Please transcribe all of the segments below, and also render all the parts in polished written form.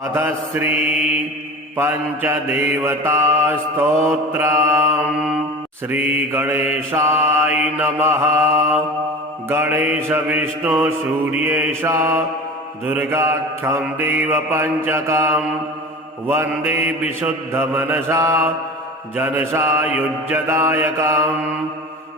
अथ श्री पंचदेवता स्तोत्रम्। श्री गणेशाय नमः। गणेश विष्णु सूर्येश दुर्गाख्यं देव पंचकम् वंदे विशुद्ध मनसा जनसायुज्यदायकम्।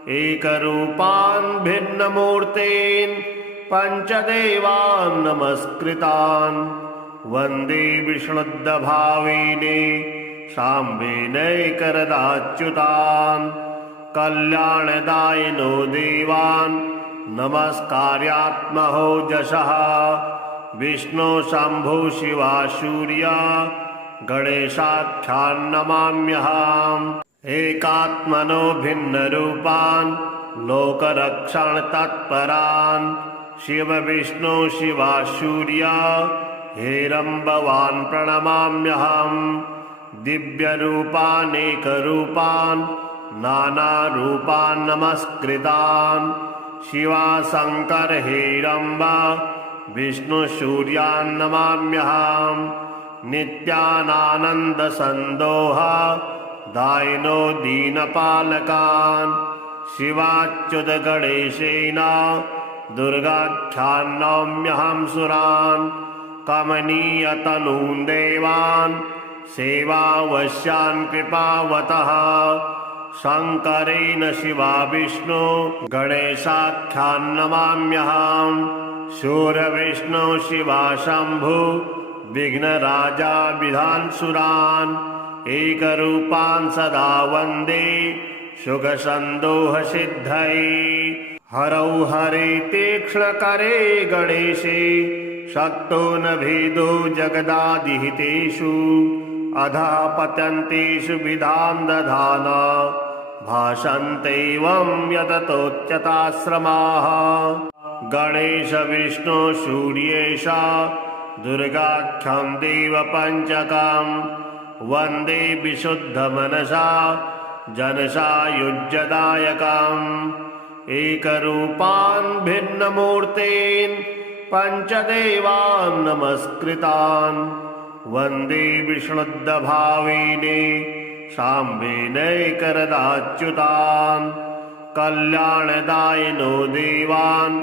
एकरूपान् भिन्नमूर्तीन् पंचदेवान् नमस्कृतान् वंदे विष्णुदभाविने साम्बेनैकरदाच्युतान्। कल्याणदायिनो देवान् नमस्कार्यात्महोजसः। विष्णु शंभु शिवा सूर्य गणेशाख्यान् नमाम्यहम्। एकात्मनो भिन्नरूपान् लोकरक्षण तत्परान् शिव विष्णु शिवा सूर्य हेरम्बवान् प्रणमाम्यहम्। दिव्यरूपानेकरूपान् नानारूपान् नमस्कृतान् शिवा शंकर हेरम्ब विष्णु सूर्यान् नमाम्यहम्। नित्यानानन्दसन्दोह दायिनो दीनपालकान् शिवाच्युत गणेशेन दुर्गाख्यान् नौम्यहं सुरान्। कमनीयतनून् देवान् सेवावश्यान् कृपावतः शंकरेण शिवा विष्णु गणेशाख्यान् नमाम्यहम्। शूरविष्णु शिवा शंभु विघ्नराजा विधानसुरान् एकरूपान् सदा वन्दे सुखसन्दोहसिद्धये। हरौ हरे तीक्ष्णकरे गणेशे शक्तो न भेदो जगदादिहितेषु। अधः पतन्तेषु विधान् दधाना भाषन्तेवं यततोच्यताश्रमाः। गणेश विष्णु सूर्येश दुर्गाख्यं देव पंचकम् वन्दे विशुद्ध मनसा जनसायुज्यदायकम्। एकरूपान् भिन्नमूर्तीन् पंचदेवान् नमस्कृतान् वन्दे विष्णुदभाविने साम्बेनैकरदाच्युतान्। कल्याणदायिनो देवान्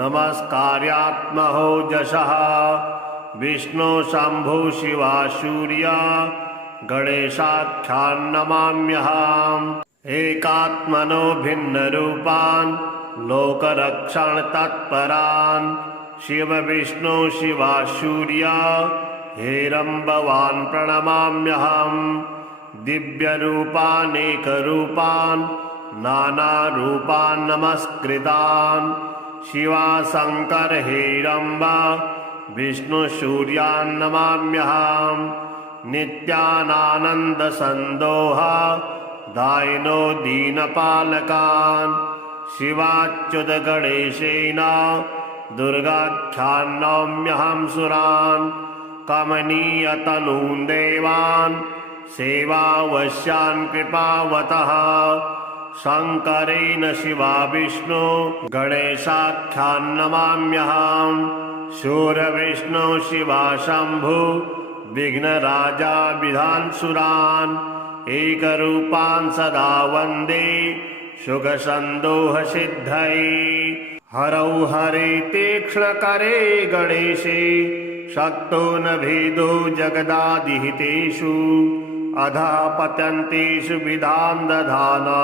नमस्कार्यात्महोजसः। विष्णु शंभु शिवा सूर्य गणेशाख्यान् नमाम्यहम्। एकात्मनो भिन्नरूपान् लोकरक्षण तत्परान् शिव विष्णु शिवा सूर्य हेरम्बवान् प्रणमाम्यहम्। दिव्यरूपानेकरूपान् नानारूपान् नमस्कृतान् शिवा शंकर हेरम्ब विष्णु सूर्यान् नमाम्यहम्। नित्यानानन्दसन्दोह दायिनो दीनपालकान् शिवाच्युत गणेशेन दुर्गाख्यान् नौम्यहं सुरान्। कमनीयतनून् देवान् सेवावश्यान् कृपावतः शंकरेण शिवा विष्णु गणेशाख्यान् नमाम्यहम्। शूरविष्णु शिवा शंभु विघ्नराजा विधानसुरान् एकरूपान् सदा वन्दे सुखसन्दोहसिद्धये। हरौ हरे तीक्ष्णकरे गणेशे शक्तो न भेदो जगदादिहितेषु। अधः पतन्तेषु विधान् दधाना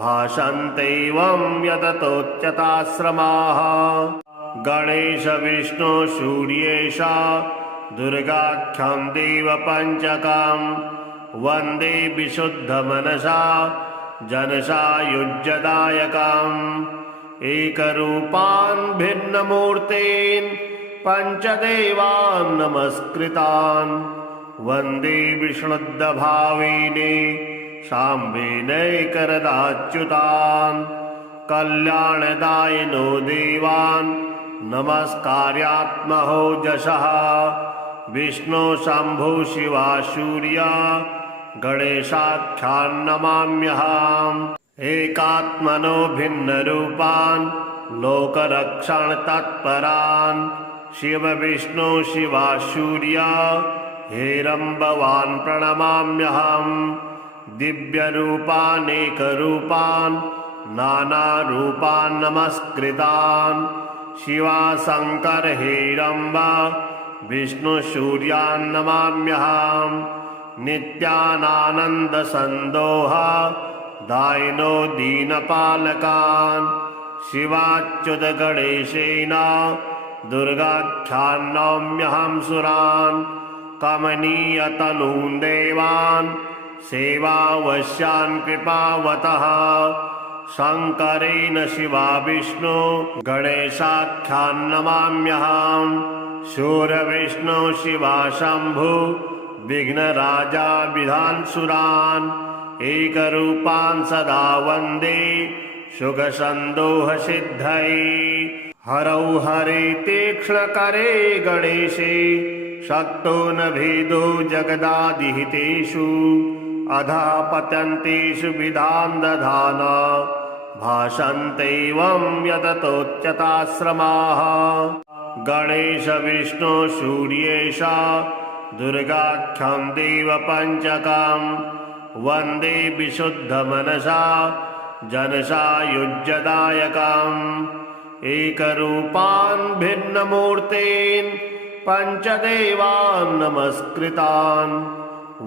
भाषन्तेवं यततोच्यताश्रमाः। गणेश विष्णु सूर्येश दुर्गाख्यं देव पंचकम् वन्दे विशुद्ध मनसा जनसायुज्यदायकम्। एकरूपान् भिन्नमूर्तीन् पंचदेवान् नमस्कृतान् वन्दे विष्णुदभाविने साम्बेनैकरदाच्युतान्। कल्याणदायिनो देवान् नमस्कार्यात्महोजसः। विष्णु शंभु शिवा सूर्य गणेशाख्यान् नमाम्यहम्। एकात्मनो भिन्नरूपान् लोकरक्षण तत्परान् शिवविष्णु शिवासूर्य हेरम्बवान् प्रणमाम्यहम् दिव्यरूपानेकरूपान् नानारूपान् नमस्कृतान् शिवाशङ्कर हेरम्ब विष्णुसूर्यान् नमाम्यहम् नित्यानानन्दसन्दोह दायिनो दीनपालकान् शिवाच्युत गणेशेन दुर्गाख्यान् नौम्यहं सुरान् कमनीयतनून् देवान् सेवावश्यान् कृपावतः शङ्करेण शिवा विष्णु गणेशाख्यान् नमाम्यहम् शूरविष्णु शिवा शम्भु विघ्नराजा विधानसुरान् एकरूपान् सदा वन्दे सुखसन्दोहसिद्धये हरौ हरे तीक्ष्णकरे गणेशे शक्तो न भेदो जगदादिहितेषु अधः पतन्तेषु विधान् दधान भाषन्तेवं यततोच्यताश्रमाः गणेश विष्णु सूर्येश दुर्गाख्यं देवपञ्चकं वन्दे विशुद्धमनसा जनसायुज्यदायकम् एकरूपान् भिन्नमूर्तीन् पञ्चदेवान् नमस्कृतान्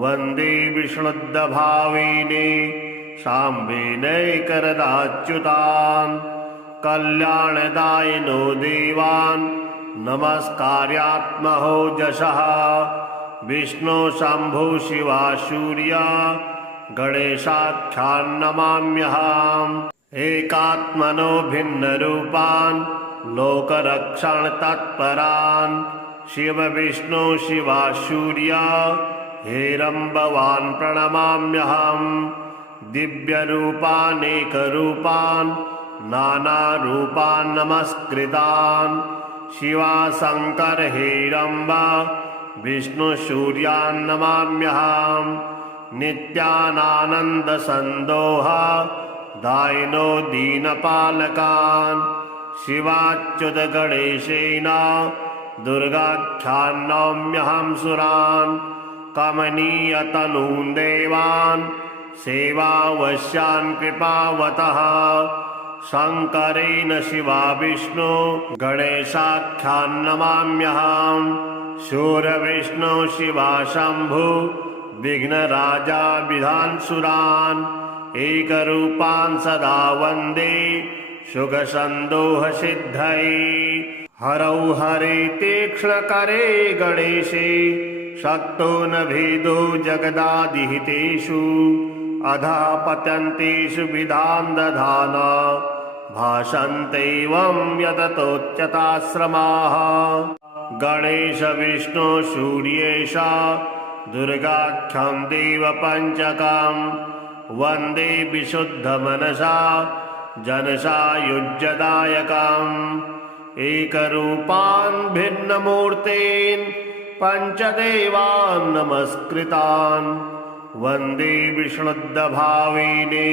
वन्दे विष्णुदभावेने साम्बेनैकरदाच्युतान् कल्याणदायिनो देवान् नमस्कार्यात्महोजसः विष्णु शम्भु शिवा सूर्य गणेशाख्यान् नमाम्यहम् एकात्मनो भिन्नरूपान् लोकरक्षणतत्परान् शिवविष्णु शिवा सूर्य हेरम्बवान् प्रणमाम्यहम् दिव्यरूपानेकरूपान् नानारूपान् नमस्कृतान् शिवाशङ्कर हेरम्ब विष्णुसूर्यान् नमाम्यहम् नित्यानानन्दसन्दोह दायिनो दीनपालकान् शिवाच्युत गणेशेन दुर्गाख्यान् नौम्यहं सुरान् कमनीयतनून् देवान् सेवावश्यान् कृपावतः शङ्करेण शिवा विष्णु गणेशाख्यान् नमाम्यहम् शूरविष्णु शिवा शम्भु विघ्नराजा विधानसुरान् एकरूपान् सदा वन्दे सुखसन्दोहसिद्धये हरौ हरे तीक्ष्णकरे गणेशे शक्तो न भेदो जगदादिहितेषु अधः पतन्तेषु विधान् दधान भाषन्तेवं यततोच्यताश्रमाः गणेश विष्णु सूर्येश दुर्गाख्यं देवपञ्चकं वन्दे विशुद्धमनसा जनसायुज्यदायकम् एकरूपान् भिन्नमूर्तीन् पञ्चदेवान् नमस्कृतान् वन्दे विष्णुदभावेने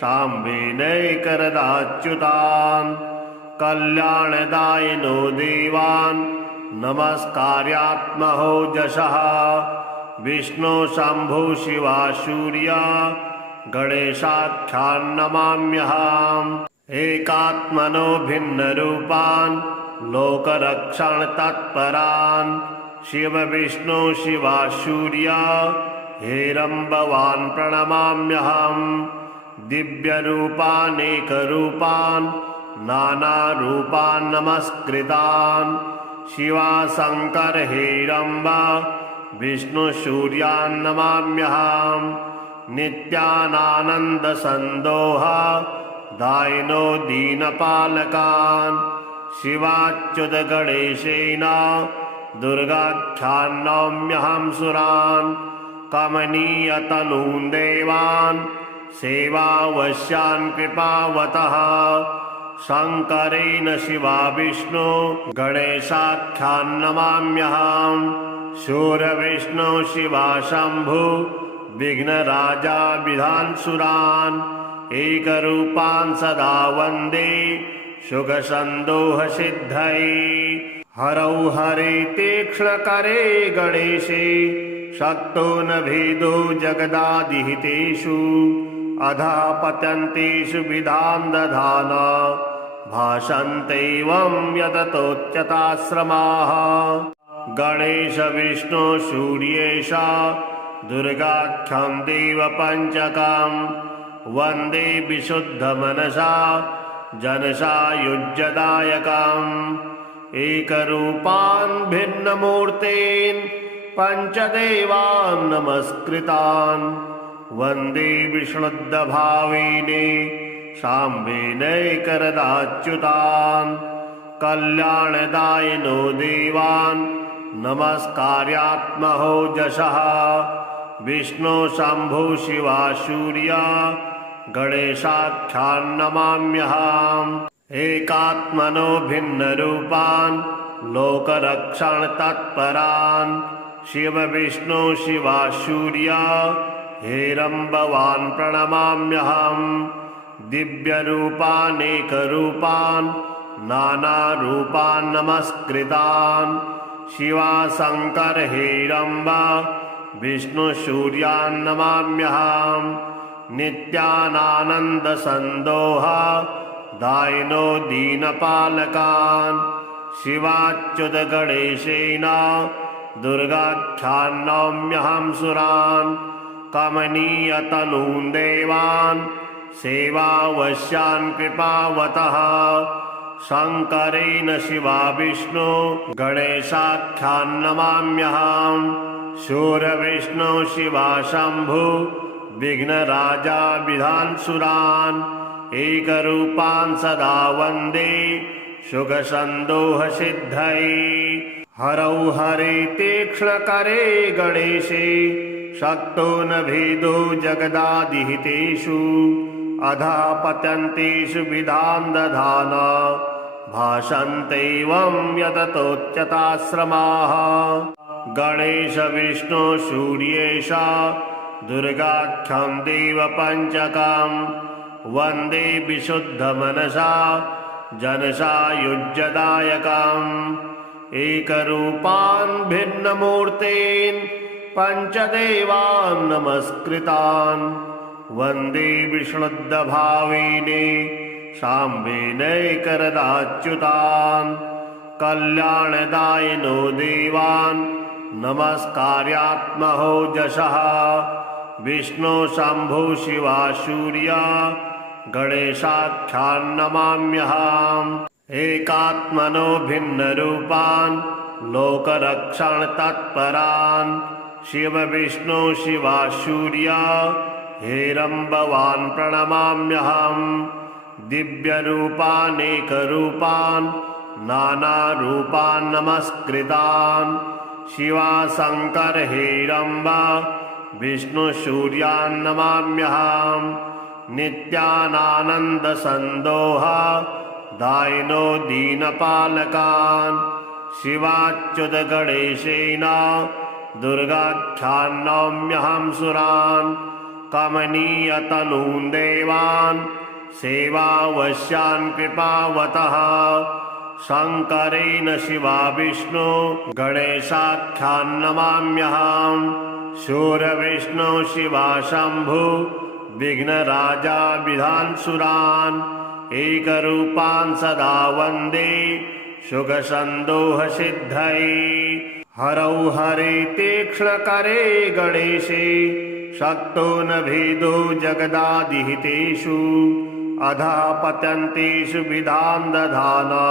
साम्बेनैकरदाच्युतान् कल्याणदायिनो देवान् नमस्कार्यात्महोजसः विष्णु शम्भु शिवा सूर्य गणेशाख्यान् नमाम्यहम् एकात्मनो भिन्नरूपान् लोकरक्षणतत्परान् शिवविष्णु शिवा सूर्य हेरम्बवान् प्रणमाम्यहम् दिव्यरूपानेकरूपान् नानारूपान् नमस्कृतान् शिवाशङ्कर हेरम्ब विष्णुसूर्यान् नमाम्यहम् नित्यानानन्दसन्दोह दायिनो दीनपालकान् शिवाच्युत गणेशेन दुर्गाख्यान् नौम्यहं सुरान् कमनीयतनून् देवान् सेवावश्यान् कृपावतः शङ्करेण शिवा विष्णु गणेशाख्यान् नमाम्यहम् शूरविष्णु शिवा शम्भु विघ्नराजा विधानसुरान् एकरूपान् सदा वन्दे सुखसन्दोहसिद्धये हरौ हरे तीक्ष्णकरे गणेशे शक्तो न भेदो जगदादिहितेषु अधः पतन्तेषु विधान् दधाना भाषन्तेवं यततोच्यताश्रमाः गणेश विष्णु सूर्येश दुर्गाख्यं देवपञ्चकं वन्दे विशुद्धमनसा जनसायुज्यदायकम् एकरूपान् भिन्नमूर्तीन् पञ्चदेवान् नमस्कृतान् वन्दे विष्णुदभाविने साम्बेनैकरदाच्युतान् कल्याणदायिनो देवान् नमस्कार्यात्महोजसः विष्णु शम्भो शिवा सूर्या गणेशाख्यान् नमाम्यहम् एकात्मनो भिन्नरूपान् लोकरक्षणतत्परान् शिव विष्णु शिवा सूर्या हेरम्बवान् प्रणमाम्यहम् दिव्यरूपानेकरूपान् नानारूपान् नमस्कृतान् शिवा शङ्कर हेरम्ब विष्णुसूर्यान् नमाम्यहम् नित्यानानन्दसन्दोह दायिनो दीनपालकान् शिवाच्युत गणेशेन दुर्गाख्यान् नौम्यहं सुरान् कमनीयतनून् देवान् सेवावश्यान् कृपावतः शङ्करेण शिवा विष्णु गणेशाख्यान् नमाम्यहम् शूरविष्णु शिवा शम्भु विघ्नराजा विधान् सुरान् एकरूपान् सदा वन्दे सुखसन्दोहसिद्धये हरौ हरे तीक्ष्णकरे गणेशे शक्तो न भेदो जगदादिहितेषु अधः पतन्तेषु विधान् दधाना भाषन्तेवं यततोच्यताश्रमाः गणेश विष्णु सूर्येश दुर्गाख्यं देवपञ्चकं वन्दे विशुद्धमनसा जनसायुज्यदायकम् एकरूपान् भिन्नमूर्तीन् पञ्चदेवान् नमस्कृतान् वन्दे विष्णुदभाविने साम्बेनैकरदाच्युतान् कल्याणदायिनो देवान् नमस्कार्यात्महोजसः विष्णु शम्भो शिवा सूर्या गणेशाख्यान् नमाम्यहम् एकात्मनो भिन्नरूपान् लोकरक्षणतत्परान् शिव विष्णु शिवा सूर्या हेरम्बवान् प्रणमाम्यहम् दिव्यरूपानेकरूपान् नानारूपान् नमस्कृतान् शिवा शङ्कर हेरम्ब विष्णुसूर्यान् नमाम्यहम् नित्यानानन्दसन्दोह दायिनो दीनपालकान् शिवाच्युत गणेशेन दुर्गाख्यान् नौम्यहं सुरान् कमनीयतनून् देवान् सेवावश्यान् कृपावतः शङ्करेण शिवा विष्णु गणेशाख्यान् नमाम्यहम् शूरविष्णु शिवा शम्भु विघ्नराजा विधान् सुरान् एकरूपान् सदा वन्दे सुखसन्दोहसिद्धये हरौ हरे तीक्ष्णकरे गणेशे शक्तो न भेदो जगदादिहितेषु अधः पतन्तेषु विधान् दधाना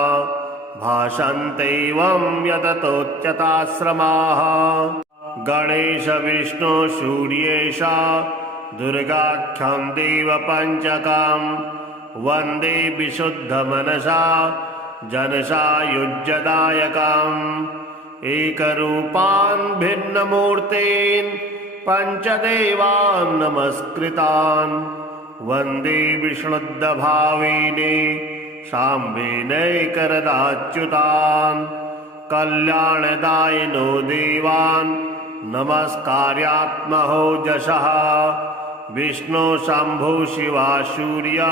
भाषन्तेवं यततोच्यताश्रमाः गणेश विष्णु सूर्येश दुर्गाख्यं देवपञ्चकं वन्दे विशुद्धमनसा जनसायुज्यदायकम् एकरूपान् भिन्नमूर्तीन् पञ्चदेवान् नमस्कृतान् वन्दे विष्णुदभाविने साम्बेनैकरदाच्युतान् कल्याणदायिनो देवान् नमस्कार्यात्महोजसः विष्णु शम्भो शिवा सूर्या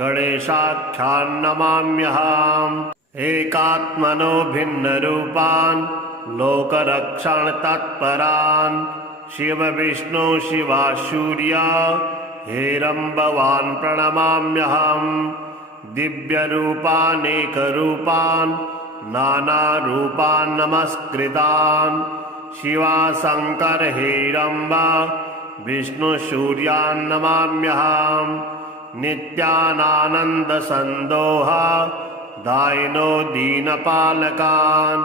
गणेशाख्यान् नमाम्यहम् एकात्मनो भिन्नरूपान् लोकरक्षणतत्परान् शिव विष्णु शिवासूर्या हेरम्बवान् प्रणमाम्यहम् दिव्यरूपानेकरूपान् नानारूपान् नमस्कृतान् शिवाशङ्कर हेरम्बा विष्णुसूर्यान् नमाम्यहम् नित्यानानन्दसन्दोहा दायिनो दीनपालकान्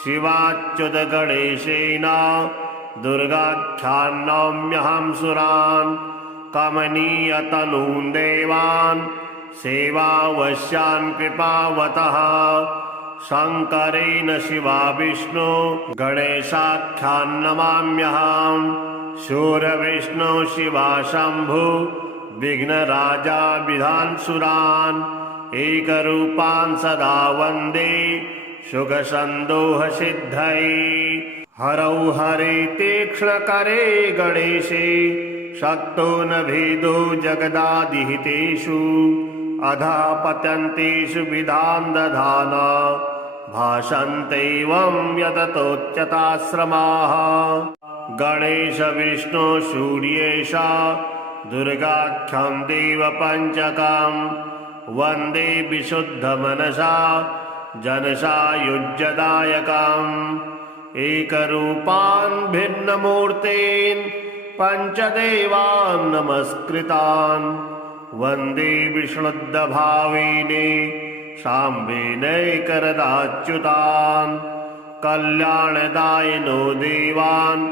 शिवाच्युत गणेशेन दुर्गाख्यान् नौम्यहं सुरान् कमनीयतनून् देवान् सेवावश्यान् कृपावतः शङ्करेण शिवा विष्णु गणेशाख्यान् नमाम्यहम् शूरविष्णु शिवा शम्भु विघ्नराजा विधानसुरान् एकरूपान् सदा वन्दे सुखसन्दोहसिद्धये हरौ हरे तीक्ष्णकरे गणेशे शक्तो न भेदो जगदादिहितेषु अधः पतन्तेषु विधान् दधाना भाषन्तेवं यततोच्यताश्रमाः गणेश विष्णु सूर्येश दुर्गाख्यं देवपञ्चकम् वन्दे विशुद्धमनसा जनसायुज्यदायकम् एकरूपान् भिन्नमूर्तीन् पञ्चदेवान् नमस्कृतान् वन्दे विष्णुदभावेने साम्बेनैकरदाच्युतान् कल्याणदायिनो देवान्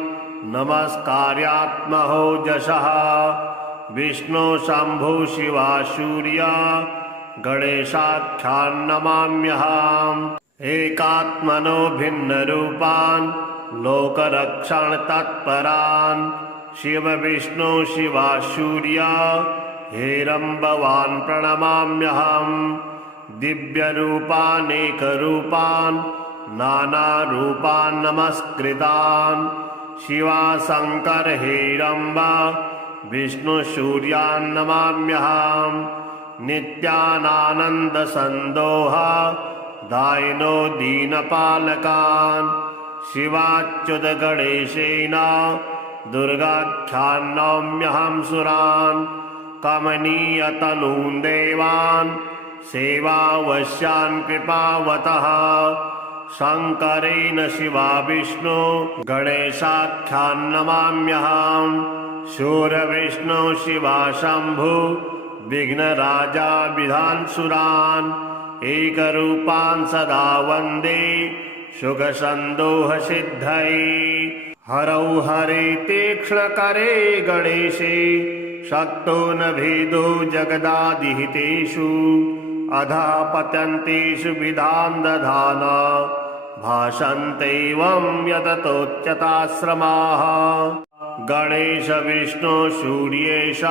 नमस्कार्यात्महोजसः विष्णु शम्भु शिवा सूर्या गणेशाख्यान् नमाम्यहम् एकात्मनो भिन्नरूपान् लोकरक्षणतत्परान् शिव विष्णु शिवा सूर्या हेरम्बवान् प्रणमाम्यहम् दिव्यरूपानेकरूपान् नानारूपान् नमस्कृतान् शिवाशङ्कर हेरम्बा विष्णुसूर्यान् नमाम्यहम् नित्यानानन्दसन्दोहा दायिनो दीनपालकान् शिवाच्युत गणेशेन दुर्गाख्यान् नौम्यहं सुरान् कमनीयतनून् देवान् सेवावश्यान् कृपावतः शङ्करेण शिवा विष्णु गणेशाख्यान् नमाम्यहम् शूरविष्णु शिवा शम्भु विघ्नराजा विधानसुरान् एकरूपान् सदा वन्दे सुखसन्दोहसिद्धये हरौ हरे तीक्ष्णकरे गणेशे शक्तो न भेदो जगदादिहितेषु अधः पतन्तेषु विधान् दधाना भाषन्तेवं यततोच्यताश्रमाः गणेश विष्णु सूर्येश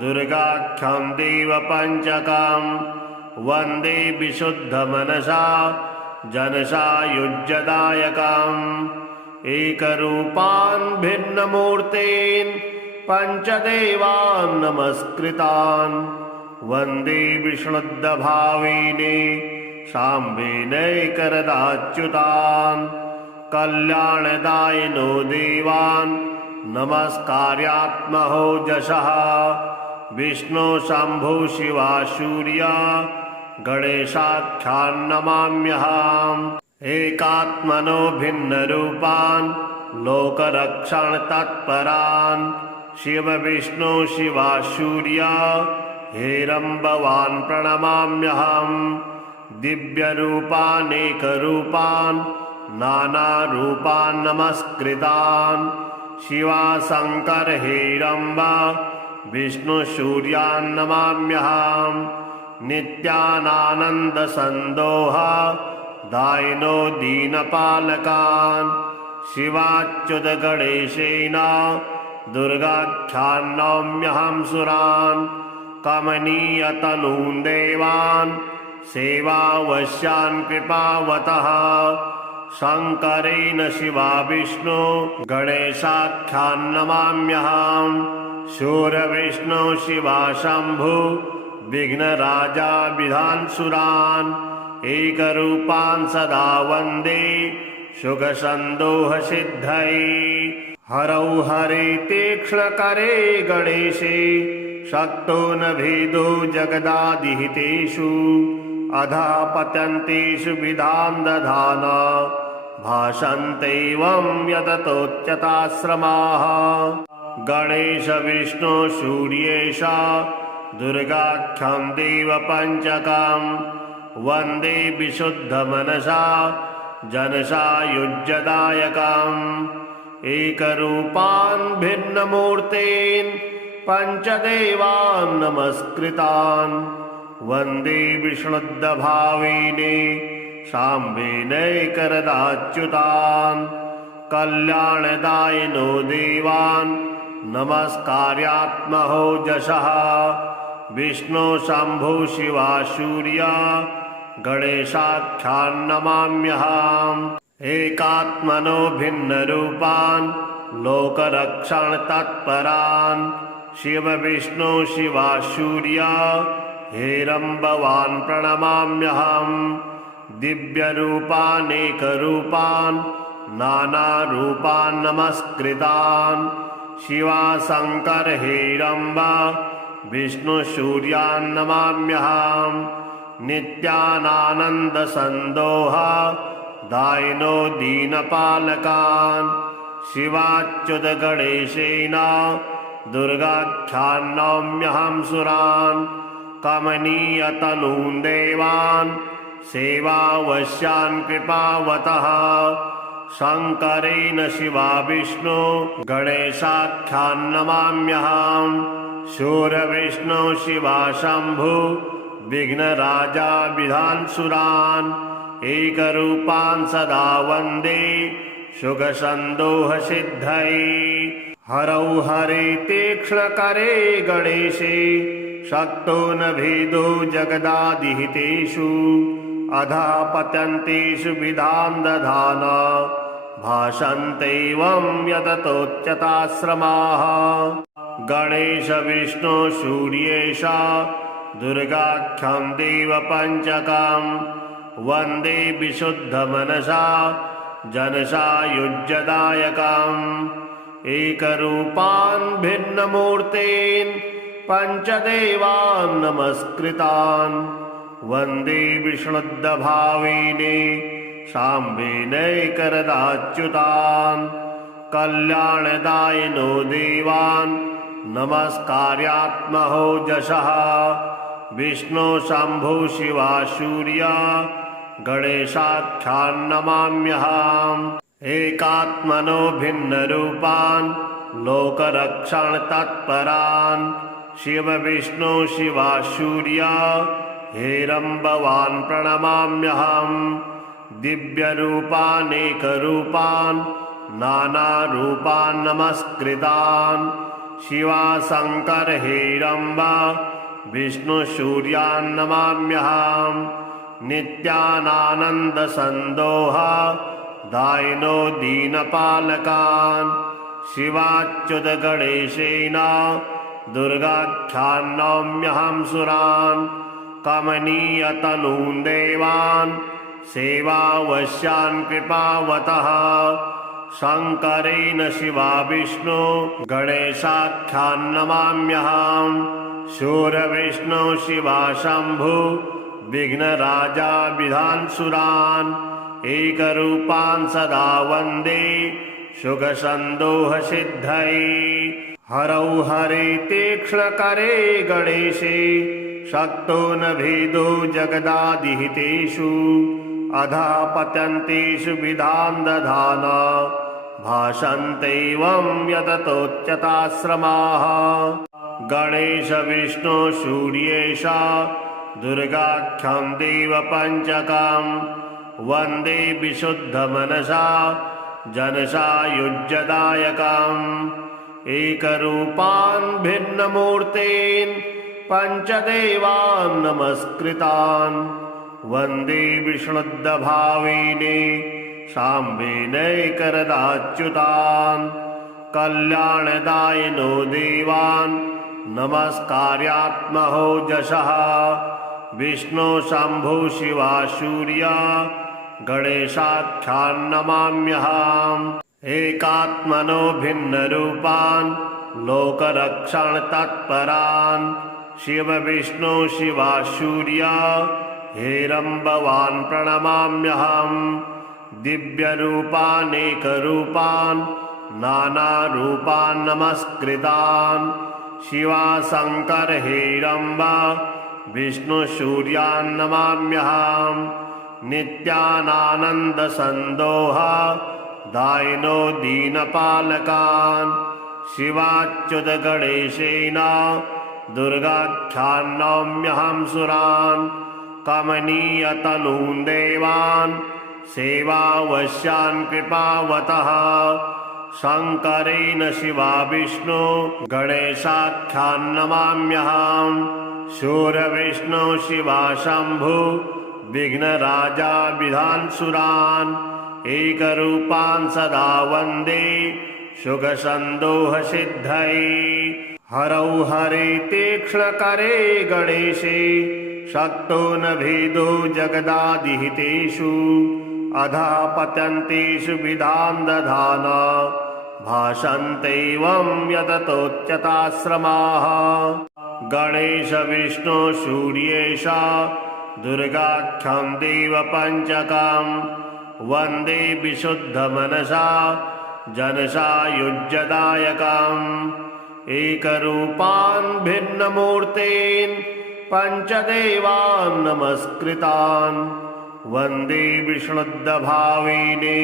दुर्गाख्यं देवपञ्चकम् वन्दे विशुद्धमनसा जनसायुज्यदायकम् एकरूपान् भिन्नमूर्तीन् पञ्चदेवान् नमस्कृतान् वन्दे विष्णुदभावेने साम्बेनैकरदाच्युतान् कल्याणदायिनो देवान् नमस्कार्यात्महोजसः विष्णु शम्भु शिवा सूर्या गणेशाख्यान् नमाम्यहम् एकात्मनो भिन्नरूपान् लोकरक्षणतत्परान् शिव विष्णु शिवा सूर्या हेरम्बवान् प्रणमाम्यहम् दिव्यरूपानेकरूपान् नानारूपान् नमस्कृतान् शिवाशङ्कर हेरम्बा विष्णुसूर्यान् नमाम्यहम् नित्यानानन्दसन्दोहा दायिनो दीनपालकान् शिवाच्युत गणेशेन दुर्गाख्यान् नौम्यहं सुरान् कमनीयतनून् देवान् सेवावश्यान् कृपावतः शङ्करेण शिवा विष्णु गणेशाख्यान् नमाम्यहम् शूरविष्णु शिवा शम्भु विघ्नराजा विधानसुरान् एकरूपान् सदा वन्दे सुखसन्दोहसिद्धये हरौ हरे तीक्ष्णकरे गणेशे शक्तो न भेदो जगदादिहितेषु अधः पतन्तेषु विधान् दधाना भाषन्तेवं यततोच्यताश्रमाः गणेश विष्णु सूर्येश दुर्गाख्यं देवपञ्चकं वन्दे विशुद्धमनसा जनसायुज्यदायकम् एकरूपान् भिन्नमूर्तीन् पञ्चदेवान् नमस्कृतान् वन्दे विष्णुदभाविने साम्बेनैकरदाच्युतान् कल्याणदायिनो देवान् नमस्कार्यात्महोजसः विष्णु शम्भो शिवा सूर्या गणेशाख्यान् नमाम्यहम् एकात्मनो भिन्नरूपान् लोकरक्षणतत्परान् शिव विष्णु शिवा सूर्या हेरम्बवान् प्रणमाम्यहम् दिव्यरूपानेकरूपान् नानारूपान् नमस्कृतान् शिवा शङ्कर हेरम्ब विष्णु सूर्यान् नमाम्यहम् नित्यानानन्दसन्दोह दायिनो दीनपालकान् शिवाच्युत गणेशेन दुर्गाख्यान् नौम्यहं सुरान् कमनीयतनून् देवान् सेवावश्यान् कृपावतः शङ्करेण शिवा विष्णु गणेशाख्यान् नमाम्यहम् शूरविष्णु शिवा शम्भु विघ्नराजा विधान् सुरान् एकरूपान् सदा वन्दे सुखसन्दोहसिद्धये हरौ हरे तीक्ष्णकरे गणेशे शक्तो न भेदो जगदादिहितेषु अधः पतन्तेषु विधान् दधाना भाषन्तेवं यततोच्यताश्रमाः गणेश विष्णु सूर्येश दुर्गाख्यं देवपञ्चकं वन्दे विशुद्धमनसा जनसायुज्यदायकम् एकरूपान् भिन्नमूर्तीन् पञ्चदेवान् नमस्कृतान् वन्दे विष्णुदभाविने साम्बेनैकरदाच्युतान् कल्याणदायिनो देवान् नमस्कार्यात्महोजसः विष्णु शम्भो शिवा सूर्या गणेशाख्यान् नमाम्यहम् एकात्मनो भिन्नरूपान् लोकरक्षणतत्परान् शिव विष्णु शिवा सूर्या हेरम्बवान् प्रणमाम्यहम् दिव्यरूपानेकरूपान् नानारूपान् नमस्कृतान् शिवा शङ्कर हेरम्ब विष्णु सूर्यान् नमाम्यहम् नित्यानानन्दसन्दोह दायिनो दीनपालकान् शिवाच्युत गणेशेन दुर्गाख्यान् नौम्यहं सुरान् कमनीयतनून् देवान् सेवावश्यान् कृपावतः शङ्करेण शिवा विष्णु गणेशाख्यान् नमाम्यहम् शूरविष्णु शिवा शम्भु विघ्नराजा विधान् सुरान् एकरूपान् सदा वन्दे सुखसन्दोहसिद्धये हरौ हरे तीक्ष्णकरे गणेशे शक्तो न भेदो जगदादिहितेषु अधः पतन्तेषु विधान् दधाना भाषन्तेवं यततोच्यताश्रमाः गणेश विष्णु सूर्येश दुर्गाख्यं देवपञ्चकं वन्दे विशुद्धमनसा जनसायुज्यदायकम् एकरूपान् भिन्नमूर्तीन् पञ्चदेवान् नमस्कृतान् वन्दे विष्णुदभाविने साम्बेनैकरदाच्युतान् कल्याणदायिनो देवान् नमस्कार्यात्महोजसः विष्णु शंभु शिवा सूर्य गणेशाख्यान् नमाम्यहम् एकात्मनो भिन्नरूपान् लोकरक्षण तत्परान् शिव विष्णु शिवा सूर्य हेरम्बवान् प्रणमाम्यहम् दिव्यरूपानेकरूपान् नानारूपान् नमस्कृतान् शिवा शंकर हेरम्ब विष्णु सूर्यान् नमाम्यहम् नित्यानानन्दसन्दोह दायिनो दीनपालकान् शिवाच्युत गणेशेन दुर्गाख्यान् नौम्यहं सुरान् कमनीयतनून् देवान् सेवावश्यान् कृपावतः शङ्करेण शिवा विष्णु गणेशाख्यान् नमाम्यहम् शूरविष्णु शिवा शम्भु विघ्नराजा विधानसुरान् एकरूपान् सदा वन्दे सुखसन्दोहसिद्धये हरौ हरे तीक्ष्णकरे गणेशे शक्तो न भेदो जगदादिहितेषु अधः पतन्तेषु विधान् दधाना भाषन्तेवं यततोच्यताश्रमाः गणेश विष्णु सूर्येश दुर्गाख्यं देवपञ्चकं वन्दे विशुद्धमनसा जनसायुज्यदायकम् एकरूपान् भिन्नमूर्तीन् पञ्चदेवान् नमस्कृतान् वन्दे विष्णुदभावेने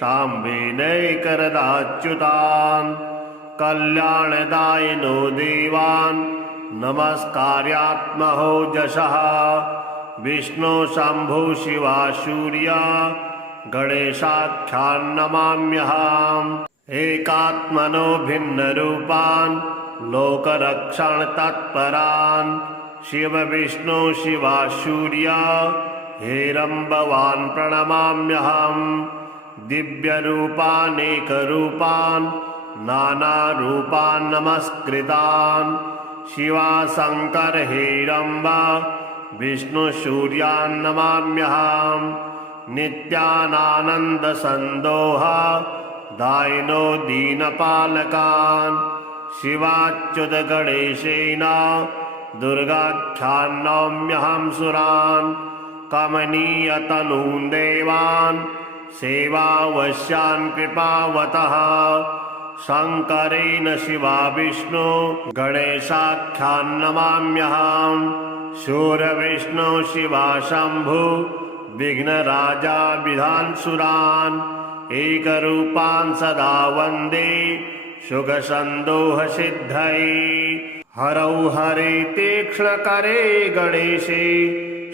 साम्बेनैकरदाच्युतान् कल्याणदायिनो देवान् नमस्कार्यात्महो जशः विष्णु शंभु शिवा सूर्य गणेशाख्यान् नमाम्यहम् एकात्मनो भिन्नरूपान् लोकरक्षण तत्परान् शिव विष्णु शिवा सूर्य हेरम्बवान् प्रणमाम्यहम् दिव्यरूपानेकरूपान् नानारूपान् नमस्कृतान् शिवा शंकर हेरम्ब विष्णु सूर्यान् नमाम्यहम् नित्यानानन्दसन्दोह दायिनो दीनपालकान् शिवाच्युत गणेशेन दुर्गाख्यान् नौम्यहं सुरान् कमनीयतनून् देवान् सेवावश्यान् कृपावतः शङ्करेण शिवा विष्णु गणेशाख्यान् नमाम्यहम् शूरविष्णु शिवा शम्भु विघ्नराजा विधानसुरान् एकरूपान् सदा वन्दे सुखसन्दोहसिद्धये हरौ हरे तीक्ष्णकरे गणेशे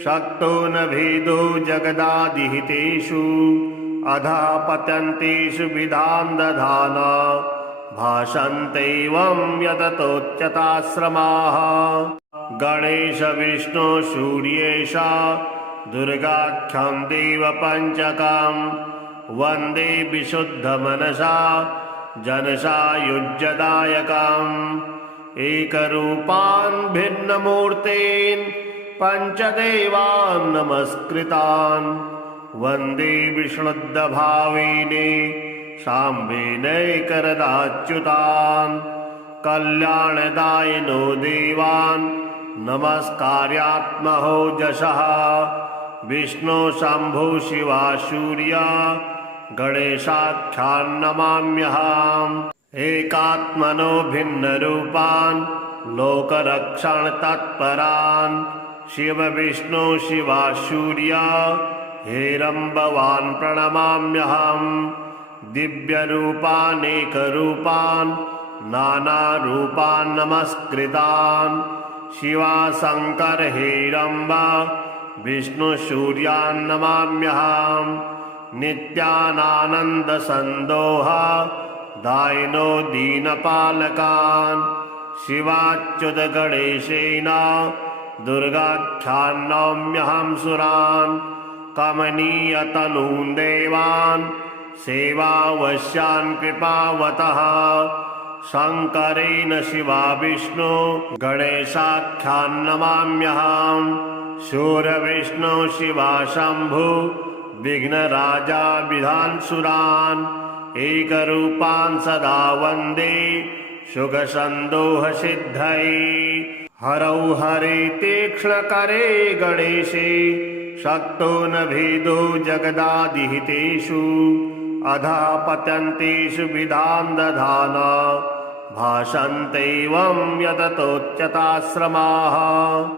शक्तो न भेदो जगदादिहितेषु अधः पतन्तेषु विधान् दधाना भाषन्तेवं यततोच्यताश्रमाः गणेश विष्णु सूर्येश दुर्गाख्यं देवपञ्चकं वन्दे विशुद्धमनसा जनसायुज्यदायकम् एकरूपान् भिन्नमूर्तीन् पञ्चदेवान् नमस्कृतान् वन्दे विष्णुदभावेने साम्बेनैकरदाच्युतान् कल्याणदायिनो देवान् नमस्कार्यात्महो जशः विष्णु शंभु शिवा सूर्य गणेशाख्यान् नमाम्यहम् एकात्मनो भिन्नरूपान् लोकरक्षण तत्परान् शिव विष्णु शिवा सूर्य हेरम्बवान् प्रणमाम्यहम् दिव्यरूपानेकरूपान् नानारूपान् नमस्कृतान् शिवा शंकर हेरम्ब विष्णु सूर्यान् नमाम्यहम् नित्यानानन्दसन्दोह दायिनो दीनपालकान् शिवाच्युत गणेशेन दुर्गाख्यान् नौम्यहं सुरान् कमनीयतनून् देवान् सेवावश्यान् कृपावतः शङ्करेण शिवा विष्णु गणेशाख्यान् नमाम्यहम् शूरविष्णु शिवा शम्भु विघ्नराजा विधानसुरान् एकरूपान् सदा वन्दे सुखसन्दोहसिद्धये हरौ हरे तीक्ष्णकरे गणेशे शक्तो न भेदो जगदादिहितेषु अधः पतन्तेषु विधान् दधाना भाषन्तेवं यततोच्यताश्रमाः।